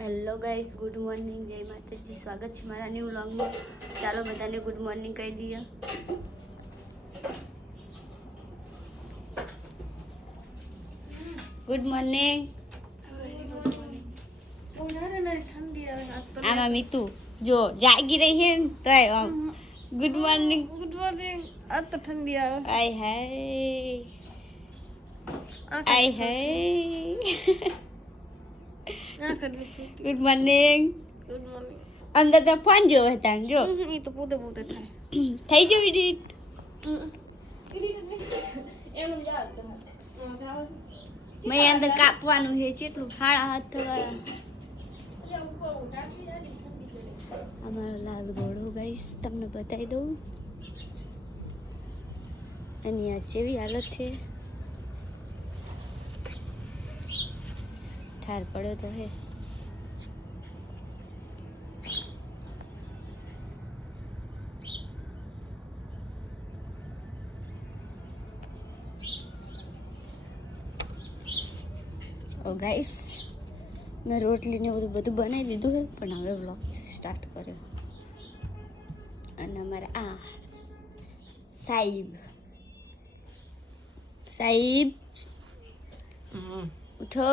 Hello guys, good morning, જય માતાજી. સ્વાગત છે મારા ન્યૂ વ્લોગમાં. ચાલો બધાને ગુડ મોર્નિંગ કહી દઈએ. Good morning. આમાં મીતુ જો જાગી રહી છે ને તોય ગુડ મોર્નિંગ. Good morning. આ તો ઠંડી આવે. આય હાય આય હાય. Good morning. Good morning. અંદર તો ફોન જોવે હતા જો એ તો પોતે પોતે થાય. થઈ ગયું એડિટ. એમ જ આવે મેં અંદર કાપવાનું છે કેટલું 7:30 થવા. અમારો લાલ ઘોડો ગાઈસ તમને બતાવી દઉં. એની આ જેવી હાલત છે. ઠાર પડ્યો તો હે. ઓ ગાઈસ, મેં રોટલી ને બધું બનાવી દીધું છે, પણ હવે વ્લોગ સ્ટાર્ટ કર્યો. અને અમારે આ સાહેબ ઉઠો.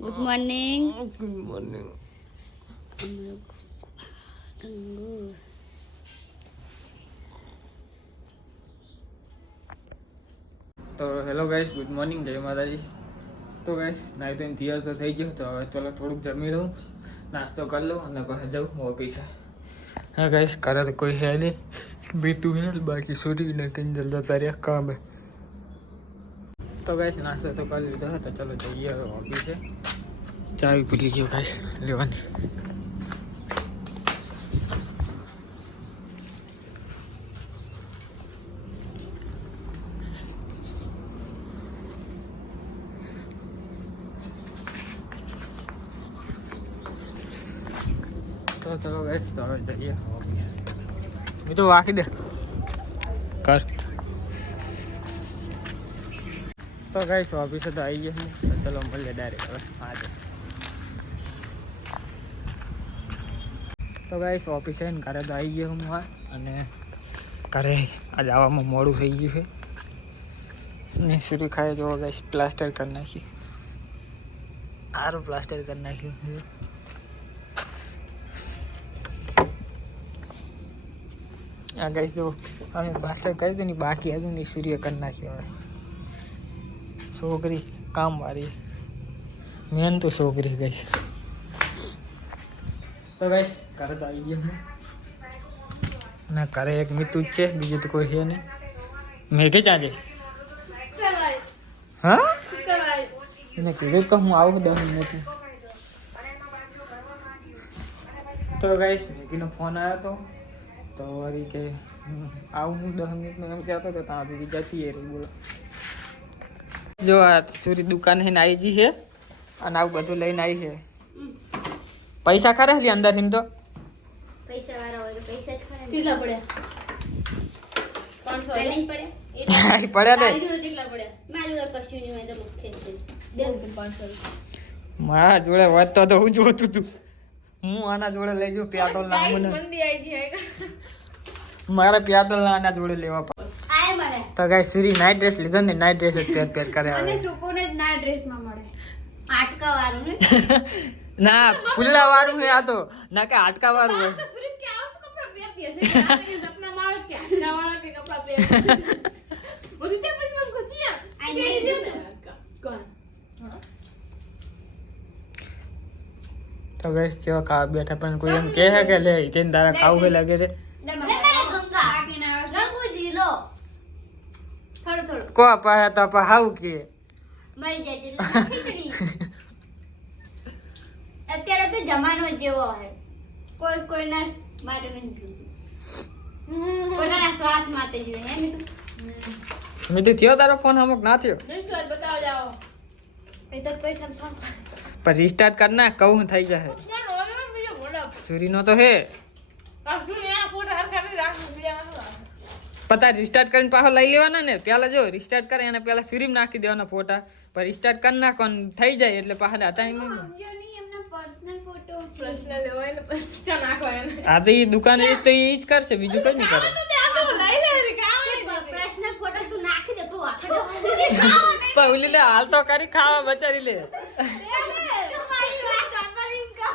Good morning. Good morning. તો હેલો ગાઈસ, ગુડ મોર્નિંગ, જય માતાજી. તો ગાઈસ નાઈ તો તૈયાર તો થઈ ગયો. તો હવે ચલો થોડુંક જમી લઉં, નાસ્તો કરી લઉં અને પછી જાઉં ઓફિસે. હા ગાઈસ, કરે તો કોઈ હે નહીં, બીતું હે, બાકી સૂરી ને કિંજલ જતા રહ્યા કામે. તો ગાઈસ નાસ્તો તો કરી લીધો હતો, ચલો જઈએ હવે ઓફિસે. ચાવી ભૂલી ગયો ગાઈસ લેવાની. તો ચલો ગાઈસ, તો હવે જઈએ ઓફિસે. બીજું વાંકી દે કર. તો ગાઈસ ઓફિસે તો આવી ગયા છે, તો ચલો મળીએ ડાયરેક્ટ હવે આજે. તો ગાઈસ ઓફિસે ને ઘરે તો આવી ગયો હું આ, અને ઘરે આજે આવવામાં મોડું થઈ ગયું છે. ને શરૂ ખાય જો ગાઈસ પ્લાસ્ટર કરી નાખી, સારું પ્લાસ્ટર કરી નાખ્યું છે. આ ગાઈસ જો અમે પ્લાસ્ટર કરી દીધું ને બાકી હજુ નહીં, સૂર્ય કરી નાખ્યો. હવે છોકરી કામવાળી, મેન તો છોકરી ગઈશ. તો ગાઈસ ઘરે તો આવી ગયો હું, અને ઘરે એક મીઠું જ છે, બીજું તો કોઈ છે નહીં. મેઘે ચાંજે હા એને કીધું કે હું આવું 10 મિનિટ. તો ગાઈસ મેગીનો ફોન આવ્યો હતો, તો વળી કે આવું હું 10 મિનિટમાં એમ કહેતો હતો, ત્યાં સુધી જતી એ રહી. બોલો જો આ છોરી દુકાન હે આવી જી છે, અને આવું બધું લઈને આવી છે. પૈસા ખરા છે અંદર હિમ તો પૈસા વાળા હોય તો પૈસા જ ખરા. કેટલા પડ્યા? 500 પેલા પડે. પડ્યા ને તારી જોડે કેટલા પડ્યા? મારી જોડે કશું નહીં હોય તો મુખ્ય છે. દે 500. મારા જોડે વધતો તો હું જોતું તું. હું આના જોડે લઈ જાઉં પેટ્રોલ ના. મને મંદી આવી ગઈ. મારા પેટ્રોલ ના આના જોડે લેવા પડે. આય મને તો ગાઈસ સુરી નાઈટ ડ્રેસ લીધો ને, નાઈટ ડ્રેસ જ પહેર કરે આવે. મને સુકોને જ ના ડ્રેસમાં મળે. આટકા વાળું ને ના ફુલ્લા વાળું હે આ તો, ના કે આટકા વાળું હોય. તો સુરીન કે આવું શું કપડા પહેરતી હશે? કે સપના માળક કે આટલા વાળા કે કપડા પહેરતી. ઓલી તે પછી મને ખોચિયા. આ નહીં દેશે. કોણ? તો ગાઈસ જેવા ખાવા બેઠા પણ કોઈ એમ કહે છે કે લે તેને તારા ખાવું કે લાગે છે. લે મારે ગંગા આટીને આવે. ગંગુજી લો થોડું થોડું કો પાહે તો હાવ કે મળી જાય છે એટલે ખીચડી. અત્યારે તો જમાનો જેવો છે, કોઈ કોઈના માટે નથી જોતું, પોતાના સ્વાદ માટે જોઈએ. હે મીઠું મેં તો થયો તારો ફોન અમુક ના થયો, નહીં તો બતાવ જાઓ. એ તો પૈસા ફોન. પણ રિસ્ટાર્ટ કર ના કહું થઈ જશે. ના ઓનલાઈન બીજો બોલા. સુરીનો તો હે આ શું આ ફોટો હરખા નહીં રાખું બીજા ના. પતા રિસ્ટાર્ટ કરીને પાછો લઈ લેવાના ને. પેલા જો રિસ્ટાર્ટ કરે અને પેલા સુરીમ નાખી દેવાના ફોટા, પણ રિસ્ટાર્ટ કરી નાખવાનું થઈ જાય એટલે પાછા હતા નહીં. સમજો નહીં એમને પર્સનલ ફોટો પ્રશ્ન લેવાય ને પછી ત્યાં નાખવાય ને. આ તો ઈ દુકાન એ તો ઈ જ કરશે, બીજું કઈ નહીં કરે. તો તે આપણે લઈ લે રે કામ પર્સનલ ફોટો તું નાખી દે તો આપણે પણ ઓલીને હાલ તો કરી ખાવા બચારી લે. તમારી વાત અમારી કહો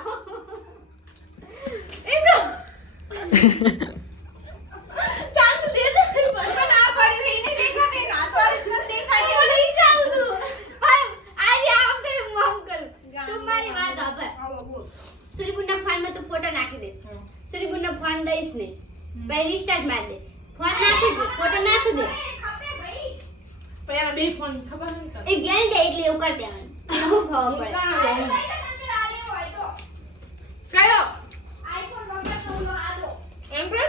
ચાલ તું દે દે પણ આ પડ્યું એને દેખા દે ના તો આ દેખાય એ લઈ જાઉં તું પણ આજે આમ કરે મોમ કરું તમારી વાત હવે સરીબુના ફોનમાં તું ફોટો નાખી દે સરીબુના ફોન દઈશ ને ભાઈ રિસ્ટાર્ટ માર દે ફોન નાખી દે ફોટો નાખી દે પેલા બે ફોન ખબર નહીં એ ગયા જાય એટલે એવું કરી દેવાનું હું ખબર પડે કયો એમ પર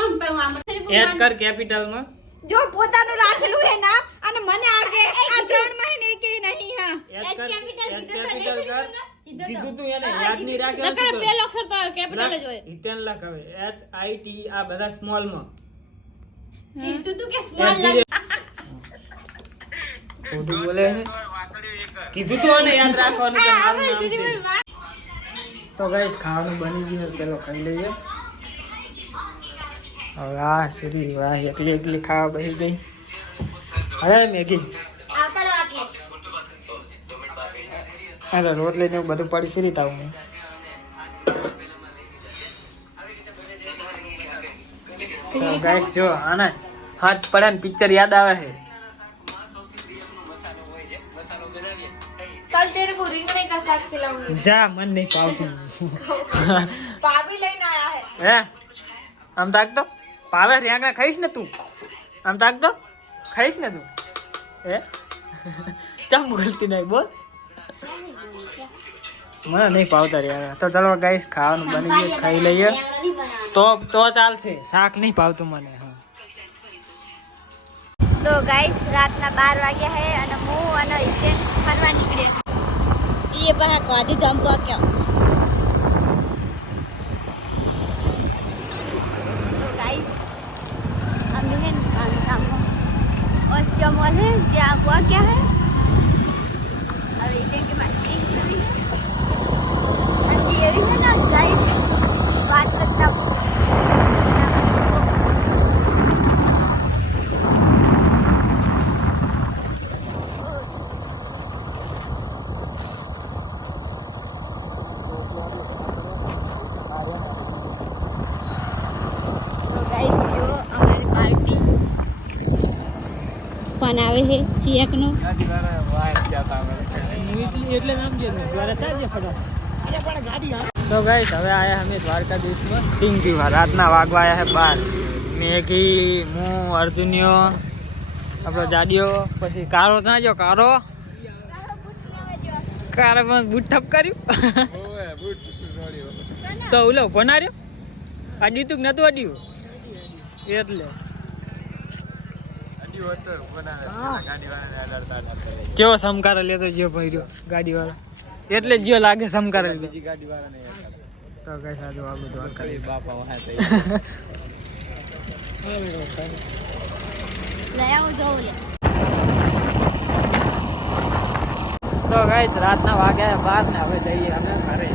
આમ પણ આમ એચ કર કેપિટલમાં. જો પોતાનું રાખેલું હે ના અને મને આગે આ 3 મહિને કે નહીં હા એચ કર, એચ કેપિટલ કર. કીધું તું એને હા, યાદ નહીં રાખે. નકર પેલો અક્ષર તો કેપિટલ જ હોય. હિતેન લખ હવે HIT આ બધા સ્મોલ માં. કીધું તું કે સ્મોલ ખોટું બોલે છે. કીધું તું એને યાદ રાખવાનું કે મારું નામ છે. તો ગાઈસ ખાવાનું બની ગયું છે, ચલો ખાઈ લઈએ. હવે આ સુધી વાહ એકલી એકલી ખાવા બેસી જઈ. હવે મેગી આવતારો આટલે હાલો રોટલી ને બધું પડી સીરી તાવ હું. તો ગાઈસ જો આના હાથ પડે ને પિક્ચર યાદ આવે છે. कल तेरे को रिंगने का साग खिलाऊंगी. જા મન નહીં પાવતું. भाभी लेने आया है. હે આમ તાક તો પાવે રેંગણા ખાઈશ ને તું. આમ તાક તો ખાઈશ ને તું. હે ચમ બોલતી નહીં બોલ. મને નહીં પાવતા રેંગણા. તો ચલો ગાઈસ ખાવાનું બની ગયું, ખાઈ લઈએ. તો ચાલશે, શાક નહીં પાવતું મને. હા તો ગાઈસ રાતના 12 વાગ્યા હે અને હું અને હિતેન ફરવા નીકળે એ બહાર ગાડી ધમ પાક્યો. તો ગાઈસ અમે હે કામ और चमोल है ત્યાં પાક્યા હે હવે હિતેન કે મસ્તી કરી અને એવી છે ને ગાઈસ વાત કરતા ફોન આવે છે ચિયાકનો એટલે નામ જે દ્વારા ચાલજે ફટાફટ. તો ગાઈસ હવે આયા અમે દ્વારકાધીશમાં ટીંગ પીવા. રાતના વાગવા આયા છે 12. મેગી, હું, અર્જુનિયો, આપણો જાડિયો, પછી કારો ત્યાં જો કારો પણ બૂટ ઠપ કર્યું. તો ઓલો ભણાર્યો અડ્યું તું કે નતું અડ્યું એટલે કેવો સમકારો લેતો જીઓ ભાઈ ગાડી વાળા એટલે જીઓ લાગે સમકારો બીજી ગાડી વાળા તો કઈ સાદું આ બધું કરી બાપા વહા થઈ લયા જોઉં લે. તો ગાઈસ રાતના વાગ્યા 12 ને હવે જઈએ અમે ઘરે.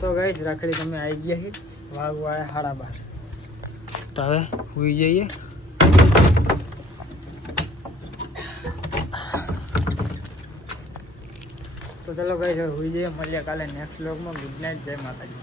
તો ગાઈસ રાખડી તમે આવી ગયા છે વાગવા 12:30. તો હવે સુઈ જઈએ. તો ચલો ગાઈસ હવે સુઈ જઈએ. મળીએ કાલે નેક્સ્ટ વ્લોગમાં. ગુડ નાઇટ, જય માતાજી.